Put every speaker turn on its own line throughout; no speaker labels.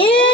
Yeah.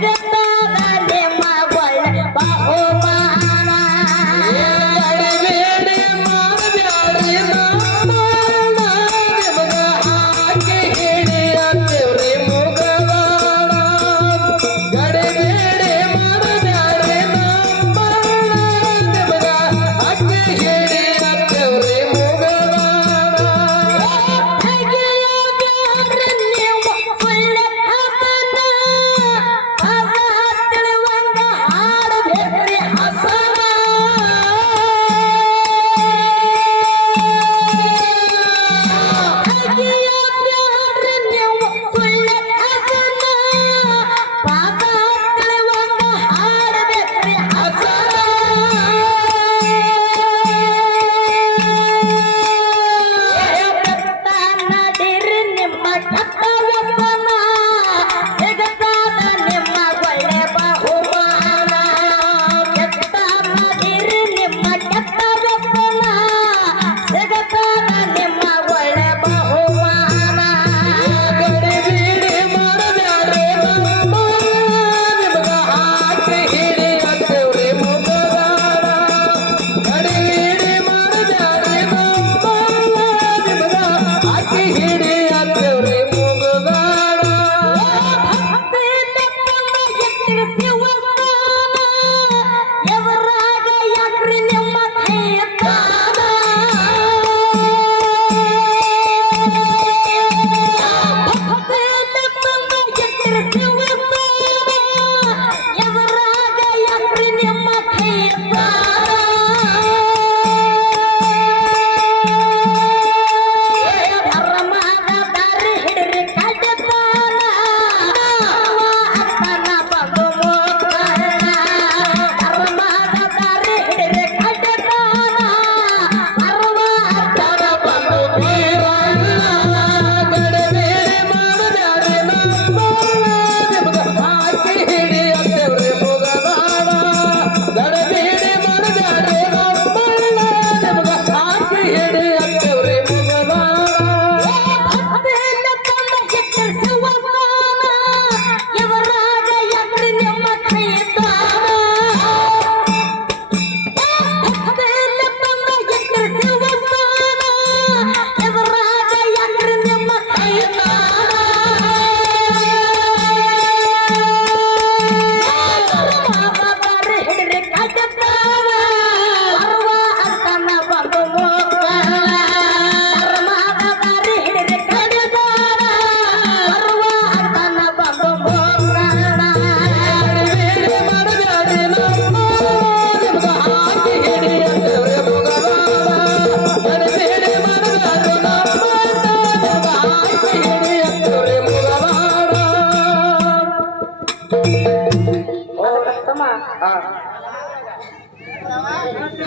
Yeah.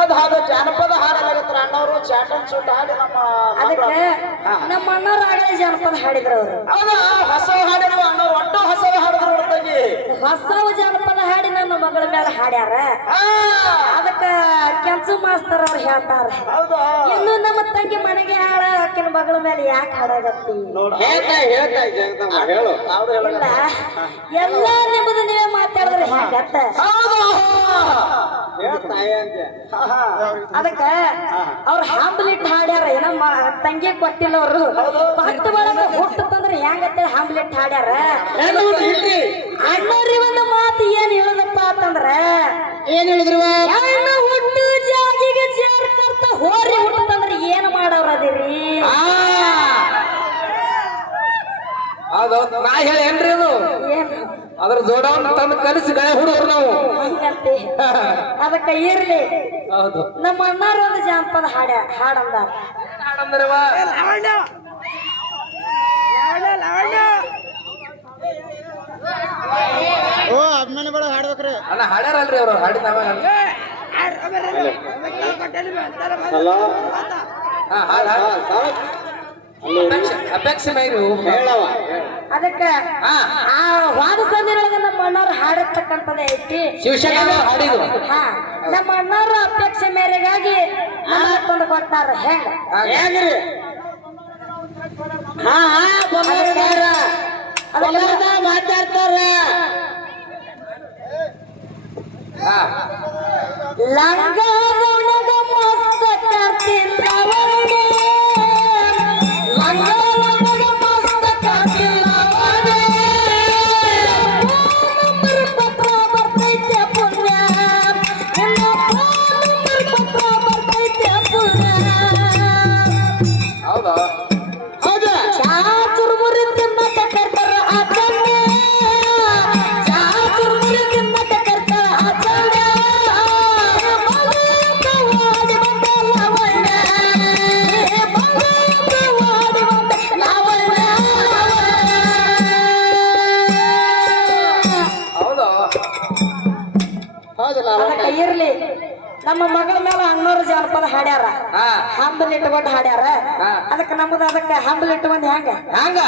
ಅದ್ ಜಾನಪದ ಹಾಡಲಾಗತ್ರ ಅಣ್ಣವರು ಚಾಟನ್ ಸೂಟ್ ಹಾಡಿ ನಮ್ಮ
ಅದಕ್ಕೆ ನಮ್ಮ ಅಣ್ಣವ್ರ ಹಾಡ ಜಾನಪದ ಹಾಡಿದ್ರು ಅವರು.
ಹೌದಾ ಹೊಸ ಹಾಡಿರುವ ಅಣ್ಣವ್ರು ಒಟ್ಟು ಹೊಸ ಹಾಡಿದ್ರು ಹೊರತಾಗಿ
ಹೊಸವ ಜಾನಪದ ಹಾಡಿ ನನ್ನ ಮಗಳ ಮೇಲೆ ಹಾಡ್ಯಾರ. ಅದಕ್ಕ ಕೆಲ್ಸ ಮಾಸ್ತರ್ ಅವ್ರು ಹೇಳ್ತಾರ.
ಹೌದಾ.
ಇನ್ನು ನಮ್ಮ ತಂಗಿ ಮನೆಗೆ ಹಾಡ ಆಕಿನ ಮಗಳ ಮೇಲೆ ಯಾಕೆ ಹಾಡಾಗತ್ತಿ? ಇಲ್ಲ. ಎಲ್ಲ ನಿಮ್ಮದು ಅದಕ್ಕ ಅವ್ರ ಹಾಂಬ್ಲೆಟ್ ಹಾಡ್ಯಾರ ಏನ ತಂಗಿ ಕೊಟ್ಟಿಲ್ಲ ಅವರು. ಹತ್ತು ಒಳಗ ಹುಟ್ಟತಂದ್ರ ಹೆಂಗತ್ತೇಳಿ ಹಾಂಬ್ಲೆಟ್ ಹಾಡ್ಯಾರ? ಅಣ್ಣವ್ರಿ ಒಂದು ಮಾತು ಏನ್ ಹೇಳದಪ್ಪ ಅಂತಂದ್ರ
ಏನ್ ಹೇಳಿದ್ರು
ಹುಟ್ಟು ಜಾಗಿಗೆ ಸೇರ್ಕರ್ತ ಹೋರಿ ಹುಟ್ಟತಂದ್ರ ಏನ್ ಮಾಡವ್ರ ಅದಿರಿ?
ನಾ
ಏನ್
ಅದ್ರ ಜೋಡವನ್ನ ತಂದು ಕಲಿಸಿ ಗಳೆ ಹುಡುಗರು ನಾವು.
ಹಂಗಂತೆ ಅದಕ್ಕ ಇರ್ಲಿ.
ಹೌದು.
ನಮ್ಮ ಅಣ್ಣಾರು ಒಂದು ಜಾನಪದ ಹಾಡ್ಯ ಹಾಡಂದ
ಹಾಡಂದ್ರವ?
ಓ ಅಭಿಮಾನಿಗಳು ಹಾಡ್ಬೇಕ್ರಿ.
ಅಲ್ಲ ಹಾಡ್ಯಾರಲ್ರಿ ಅವ್ರು ಹಾಡಿದ ಹಾ ಹಾಡ ಅಪೇಕ್ಷೆ ಅಪೇಕ್ಷೆ ಮೈರು. ಹೇಳವ
ಅದಕ್ಕ ಆ ವಾದ ಸಂದಿನೊಳಗ ನಮ್ಮ ಅಣ್ಣವ್ರು ಹಾಡಿರ್ತಕ್ಕಂಥದ್ದೇ ಐತಿ.
ಶಿವಶಂಕರ ಹಾಡಿದ್ರು.
ಹಾ. ನಮ್ಮ ಅಣ್ಣವ್ರ ಅಪೇಕ್ಷೆ ಮೇರೆಗಾಗಿ ಹಾಡ್ಕೊಂಡು ತಂದು ಕೊಟ್ಟಾರ. ಹೆಂಗ.
ಹೇಗ್ರಿ?
ಹಾ ಹಾ ಬೊಮ್ಮಗಾರ ಮಾತಾಡ್ತಾರ.
ಹಾ.
ಲಂಗ ನಮ್ಮ ಮಗಳ ಮೇಲೆ ಅಣ್ಣೋರು ಜಾನಪದ ಹಾಡ್ಯಾರ. ಹಂಬಲ್ ಇಟ್ಕೊಂಡು ಹಾಡ್ಯಾರ. ಅದಕ್ಕೆ ನಮ್ಮದು ಅದಕ್ಕೆ ಹಂಬಲ್ ಇಟ್ಕೊಂಡು ಹೆಂಗ?
ಹಂಗ.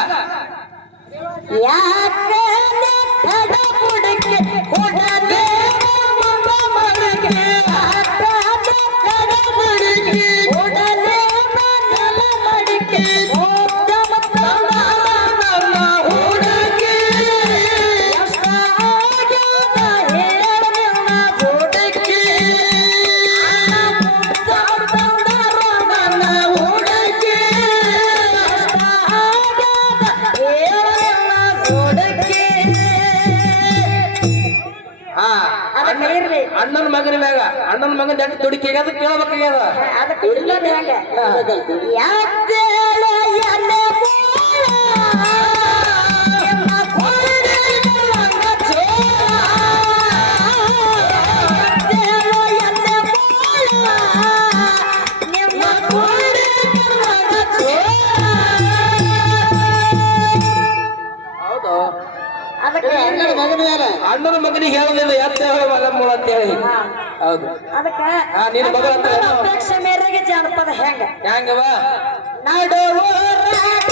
ಯಾಕೆ
ಅಣ್ಣನ ಮಗನ ಅದು ಕೇಳಬೇಕಾಗ್ಯದ?
ಯಾಕೆ?
ಅಣ್ಣನ ಮಗನಿಗೆ ಹೇಳಲಿಲ್ಲ ಎತ್ತ ಹೇಳ ಮೂಳ ಅಂತ ಹೇಳಿ. ಹೌದು.
ಅದಕ್ಕೆ
ನಿನ್ನ ಮಗ ಅಂತ?
ಅಪೇಕ್ಷೆ ಮೇರೆಗೆ ಜಾನಪದ ಹೆಂಗ?
ಹೆಂಗವ
ನಡುವರಾಗ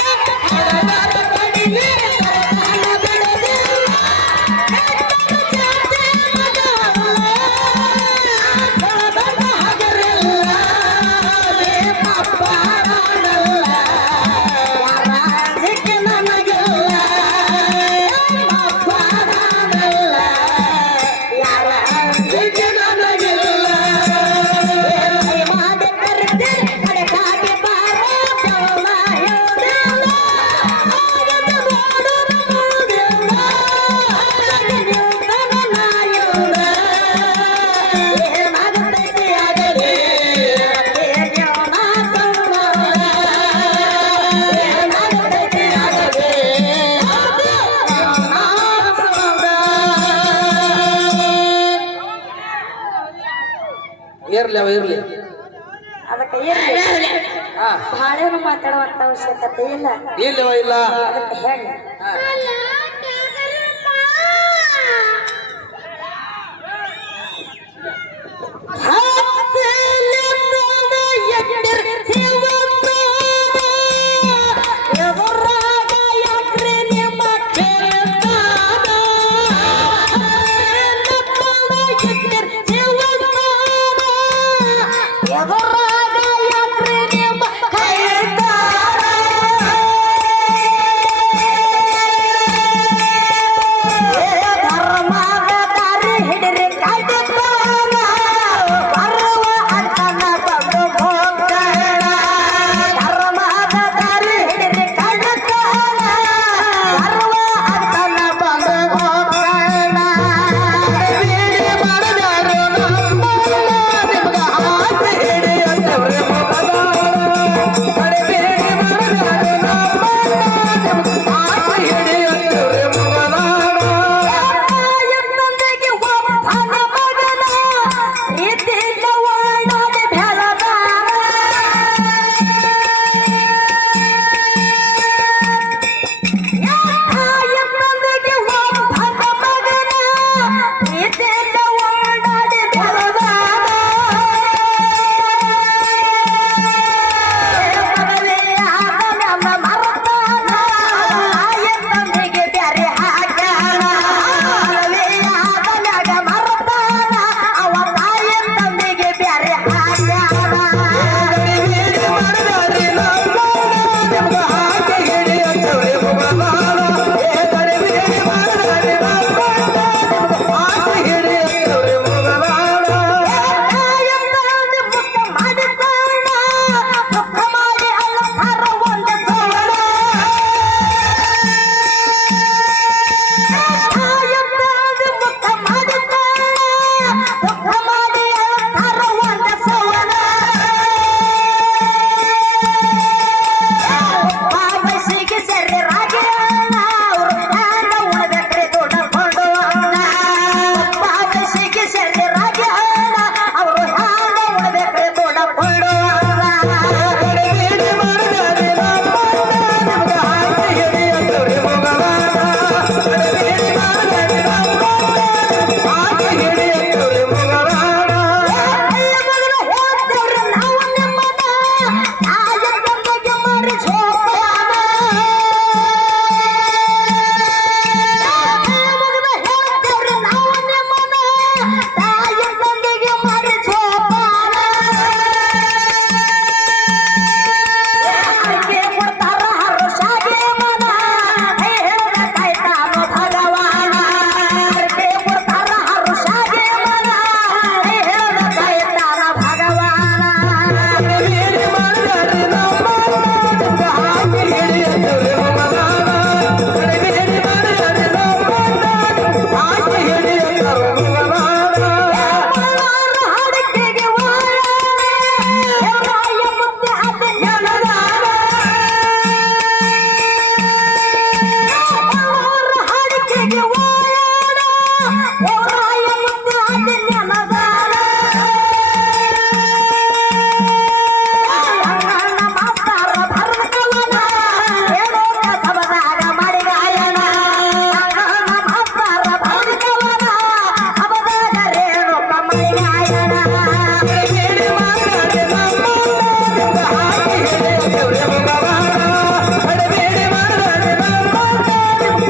ಇರ್ಲಿ ಅವ ಇರ್ಲಿ
ಅದಕ್ಕೆ ಇರ್ಲಿ
ಹಾ.
ಬಹಳೇನು ಮಾತಾಡುವಂತ ಅವಶ್ಯಕತೆ ಇಲ್ಲ.
ಇಲ್ಲವ ಇಲ್ಲ.
ಅದಕ್ಕೆ ಹೇಳಿ.
ಹಾ.